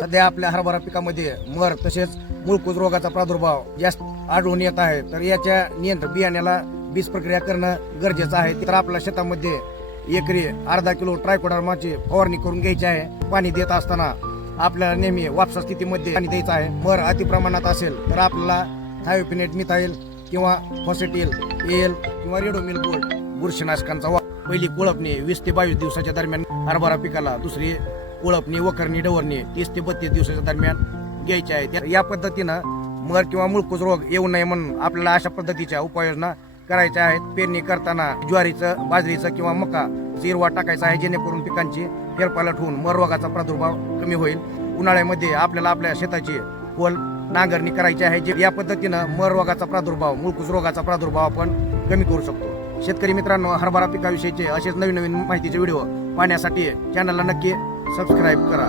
सध्या आपल्या हरभरा पिकामध्ये मर तसेच मुळकूज रोगाचा प्रादुर्भाव जास्त आढळून येत आहे, तर याच्या नियंत्रण बियाण्याला बीज प्रक्रिया करणं गरजेचं आहे. तर आपल्या शेतामध्ये एकरी अर्धा किलो ट्रायकोडर्माची फवारणी करून घ्यायची आहे. पाणी देत असताना आपल्याला नेहमी वापसा स्थितीमध्ये पाणी द्यायचं आहे. मर अतिप्रमाणात असेल तर आपल्याला थायोफिनेट मिथाईल किंवा फॉसेटिल एल किंवा रेडोमिल गोल्ड बुरशीनाशकांचा पहिली कोळपणी 20 ते 22 दिवसाच्या दरम्यान हरभरा पिकाला, दुसरी कोळपणी वखरणी डवरणी 30 ते 32 दिवसाच्या दरम्यान घ्यायची आहे. या पद्धतीनं मर किंवा मुळकूज रोग येऊ नये म्हणून आपल्याला अशा पद्धतीच्या उपाययोजना करायच्या आहेत. पेरणी करताना ज्वारीचं, बाजरीचं किंवा मका जिरवा टाकायचा आहे, जेणेकरून पिकांची फेरपालट होऊन मर रोगाचा प्रादुर्भाव कमी होईल. उन्हाळ्यामध्ये आपल्याला आपल्या शेताची खोल नांगरणी करायची आहे. या पद्धतीनं मर रोगाचा प्रादुर्भाव, मुळकूज रोगाचा प्रादुर्भाव आपण कमी करू शकतो. शेतकरी मित्रांनो, हरभरा पिकाविषयीचे असेच नवीन माहितीचे व्हिडिओ पाहण्यासाठी चॅनलला नक्की सबस्क्राईब करा.